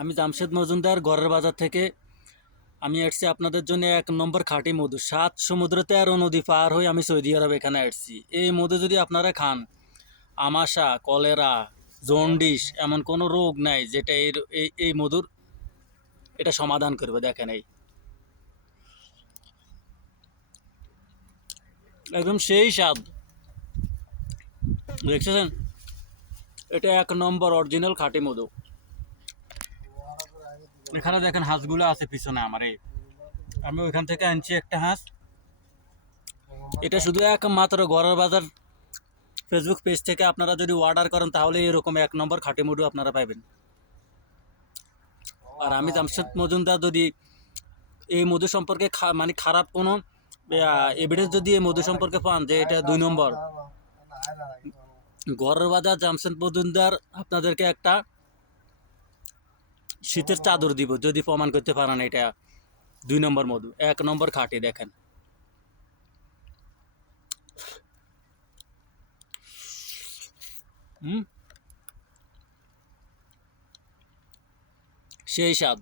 আমি জামশেদ মজুমদার ঘরের বাজার থেকে। আমি আসছি আপনাদের জন্য 1 নম্বর খাঁটি মধু। 7 সমুদ্র 13 নদী পার হয়ে আমি সৌদি আরব এখানে আসছি। এই মধু যদি আপনারা খান, আমাশা, কলেরা, জন্ডিস এমন কোনো রোগ নাই যেটা এই মধুর এটা সমাধান করবে। দেখেন, এই একদম সেই স্বাদ, দেখছেন? এটা 1 নম্বর অরিজিনাল খাঁটি মধু। এখানে দেখেন হাঁসগুলো আছে পিছনে আমার। আমি ওইখান থেকে আনছি একটা হাঁস। এটা শুধু একমাত্র ঘরের বাজার ফেসবুক পেজ থেকে আপনারা যদি অর্ডার করেন তাহলে এরকম 1 নম্বর খাঁটি মধু আপনারা পাবেন। আর আমি জামশেদ মজুমদার যদি এই মধু সম্পর্কে মানে খারাপ কোনো এভিডেন্স যদি এই মধু সম্পর্কে পান যে এটা 2 নম্বর, ঘরের বাজার জামশেদ মজুমদার আপনাদেরকে একটা শীতের চাদর দিব যদি প্রমাণ করতে পারেন এটা 2 নম্বর মধু। 1 নম্বর খাঁটি। দেখেন, সেই স্বাদ।